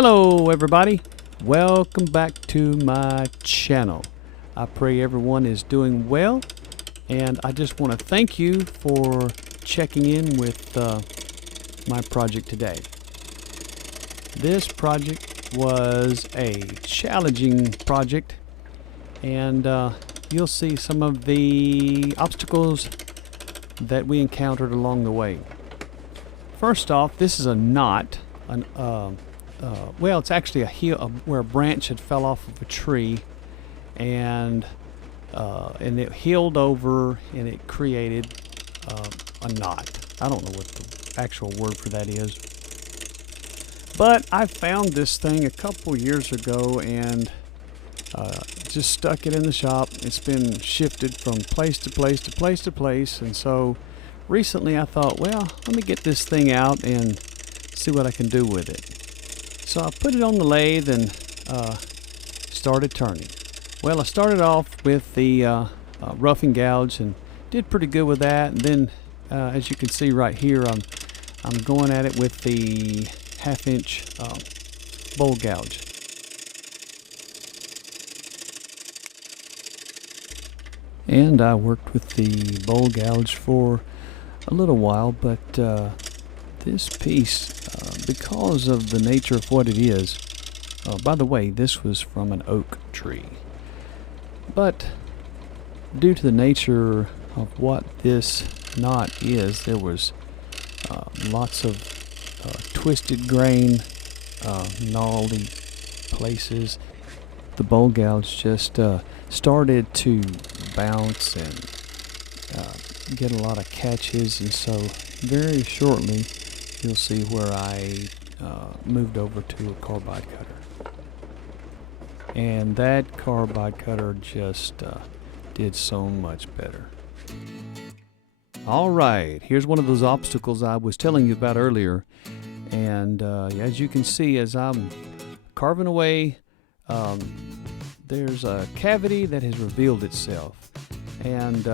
Hello everybody, welcome back to my channel. I pray everyone is doing well, and I just want to thank you for checking in with my project today. This project was a challenging project, and you'll see some of the obstacles that we encountered along the way. First off, this is a knot. Well, it's actually a heel where a branch had fell off of a tree, and it healed over and it created a knot. I don't know what the actual word for that is, but I found this thing a couple years ago and just stuck it in the shop. It's been shifted from place to place to place to place, and so recently I thought, well, let me get this thing out and see what I can do with it. So I put it on the lathe and started turning. Well, I started off with the rough and gouge and did pretty good with that. And then, as you can see right here, I'm going at it with the 1/2-inch bowl gouge. And I worked with the bowl gouge for a little while, but this piece, because of the nature of what it is, by the way, this was from an oak tree, but due to the nature of what this knot is, there was lots of twisted grain, gnarly places. The bowl gouge just started to bounce and get a lot of catches, and so very shortly you'll see where I moved over to a carbide cutter, and that carbide cutter just did so much better. Alright, here's one of those obstacles I was telling you about earlier, and as you can see, as I'm carving away, there's a cavity that has revealed itself, and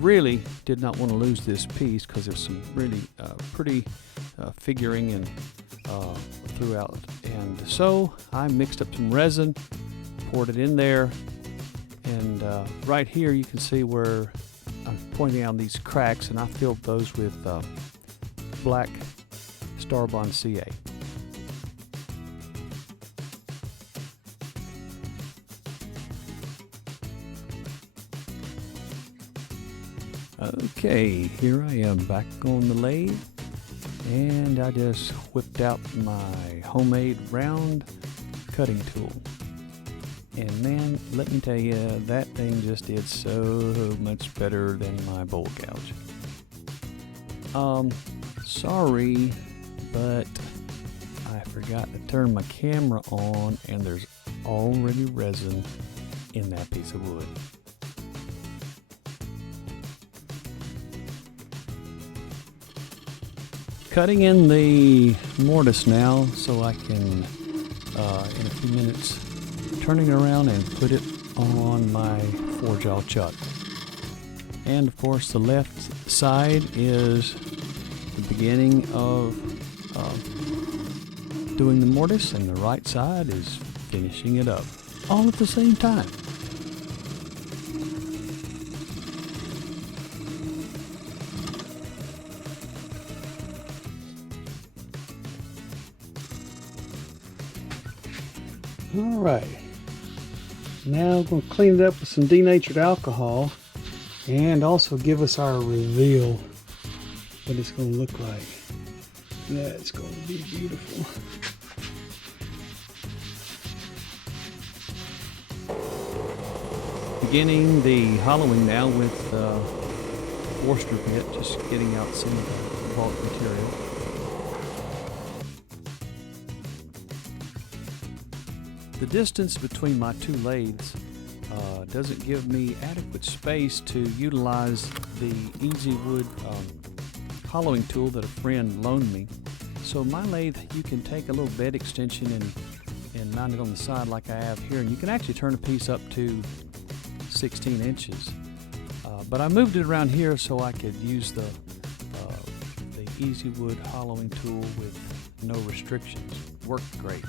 really did not want to lose this piece because there's some really pretty figuring and throughout, and so I mixed up some resin, poured it in there, and right here you can see where I'm pointing out these cracks, and I filled those with black Starbond CA. Okay, here I am back on the lathe, and I just whipped out my homemade round cutting tool, and man, let me tell you, that thing just did so much better than my bowl gouge. Sorry, but I forgot to turn my camera on, and there's already resin in that piece of wood. Cutting in the mortise now, so I can, in a few minutes, turning it around and put it on my four-jaw chuck. And of course, the left side is the beginning of doing the mortise, and the right side is finishing it up, all at the same time. Alright, now I'm going to clean it up with some denatured alcohol and also give us our reveal what it's going to look like. That's going to be beautiful. Beginning the hollowing now with Forster bit, just getting out some of the bulk material. The distance between my two lathes doesn't give me adequate space to utilize the Easy Wood hollowing tool that a friend loaned me. So my lathe, you can take a little bed extension and mount it on the side like I have here, and you can actually turn a piece up to 16 inches. But I moved it around here so I could use the Easy Wood hollowing tool with no restrictions. Worked great.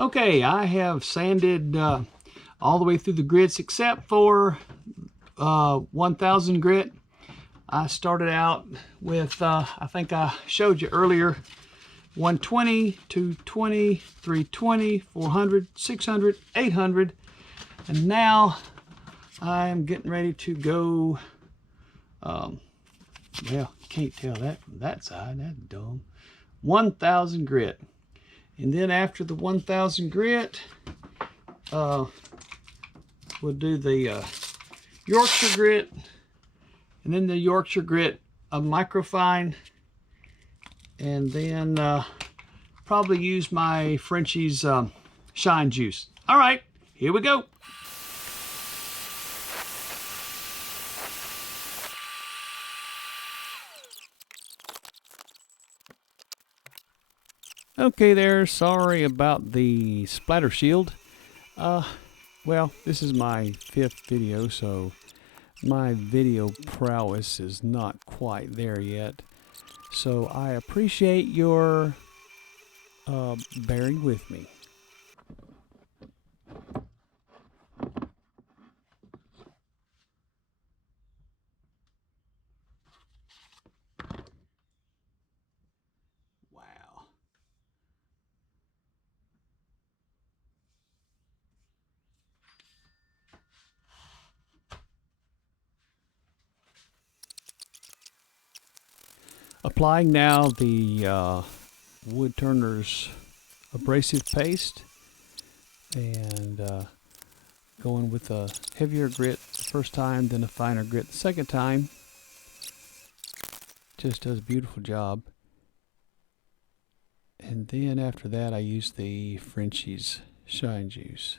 Okay, I have sanded all the way through the grits except for 1000 grit. I started out with, I think I showed you earlier, 120, 220, 320, 400, 600, 800, and now I'm getting ready to go, well, you can't tell that from that side, that's dumb, 1000 grit. And then after the 1000 grit, we'll do the Yorkshire grit, and then the Yorkshire grit of microfine, and then probably use my Frenchie's shine juice. All right, here we go. Okay there, sorry about the splatter shield. Well, this is my 5th video, so my video prowess is not quite there yet. So I appreciate your bearing with me. Wow. Applying now the Wood Turner's abrasive paste, and going with a heavier grit the first time, then a finer grit the second time. Just does a beautiful job. And then after that, I use the Frenchie's shine juice.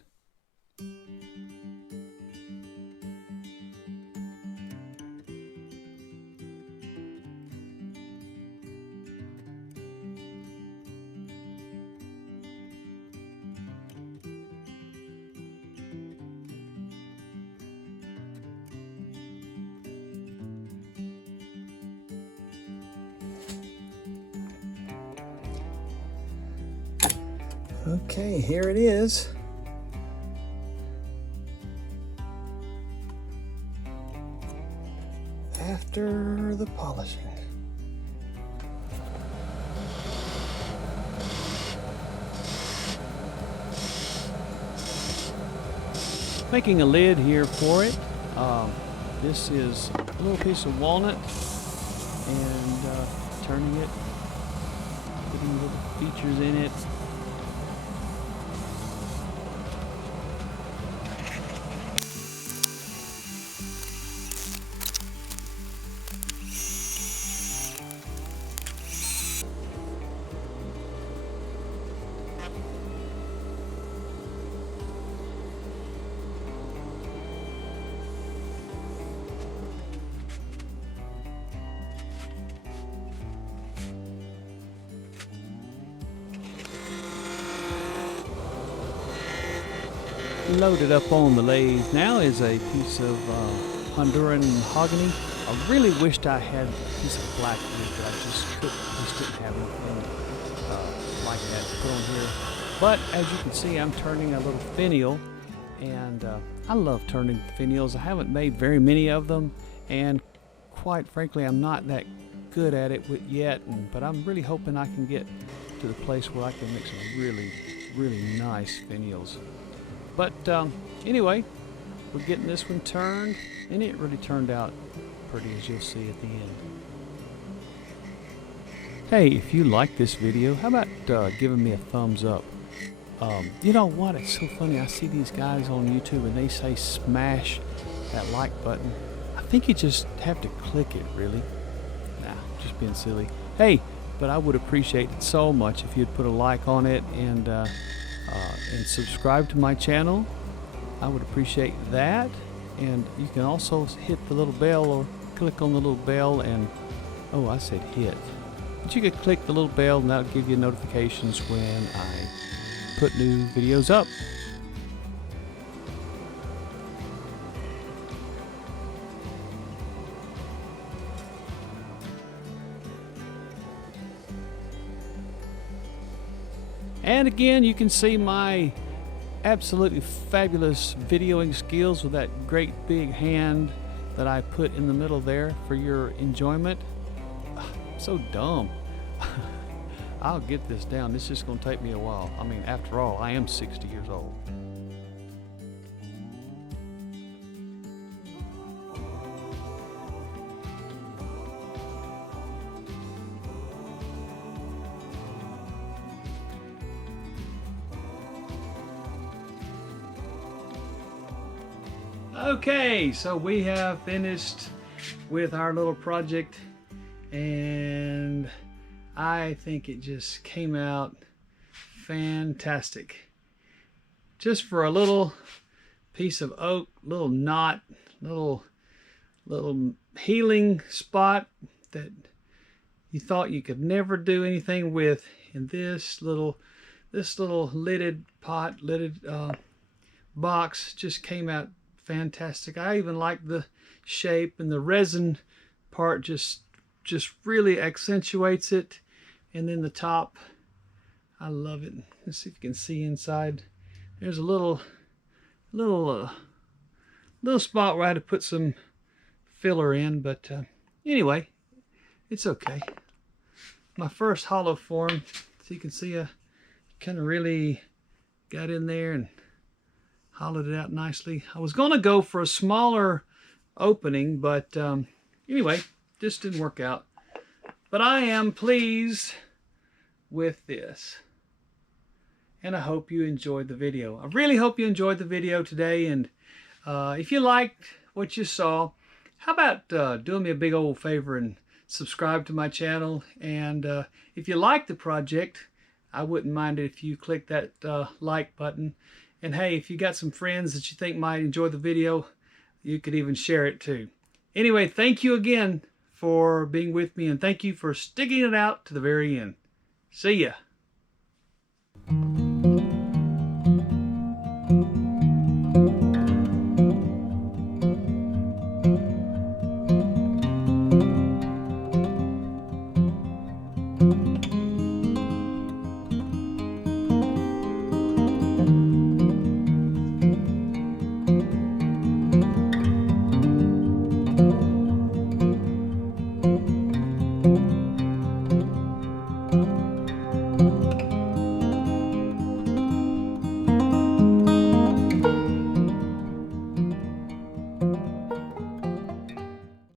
Okay, here it is. After the polishing. Making a lid here for it. This is a little piece of walnut, and turning it, putting little features in it. Loaded up on the lathe now is a piece of Honduran mahogany. I really wished I had a piece of black wood, but I just didn't have anything like that to put on here. But as you can see, I'm turning a little finial, and I love turning finials. I haven't made very many of them, and quite frankly, I'm not that good at it yet, but I'm really hoping I can get to the place where I can make some really, really nice finials. But anyway, we're getting this one turned, and it really turned out pretty, as you'll see at the end. Hey, if you like this video, how about giving me a thumbs up? You know what, it's so funny, I see these guys on YouTube and they say smash that like button. I think you just have to click it, really. Nah, just being silly. Hey, but I would appreciate it so much if you'd put a like on it, and subscribe to my channel. I would appreciate that. And you can also hit the little bell, or click on the little bell, and oh, I said hit, but you could click the little bell and that'll give you notifications when I put new videos up. And again, you can see my absolutely fabulous videoing skills with that great big hand that I put in the middle there for your enjoyment. So dumb. I'll get this down. This is just going to take me a while. I mean, after all, I am 60 years old. Okay, so we have finished with our little project, and I think it just came out fantastic. Just for a little piece of oak, little knot, little healing spot that you thought you could never do anything with, in this little lidded box just came out fantastic. I even like the shape, and the resin part just really accentuates it. And then the top, I love it. Let's see if you can see inside. There's a little spot where I had to put some filler in, but anyway, it's okay. My first hollow form, so you can see I kind of really got in there and hollowed it out nicely. I was going to go for a smaller opening, but anyway, just didn't work out. But I am pleased with this, and I hope you enjoyed the video. I really hope you enjoyed the video today, and if you liked what you saw, how about doing me a big old favor and subscribe to my channel. And if you like the project, I wouldn't mind it if you click that like button. And hey, if you got some friends that you think might enjoy the video, you could even share it too. Anyway, thank you again for being with me, and thank you for sticking it out to the very end. See ya.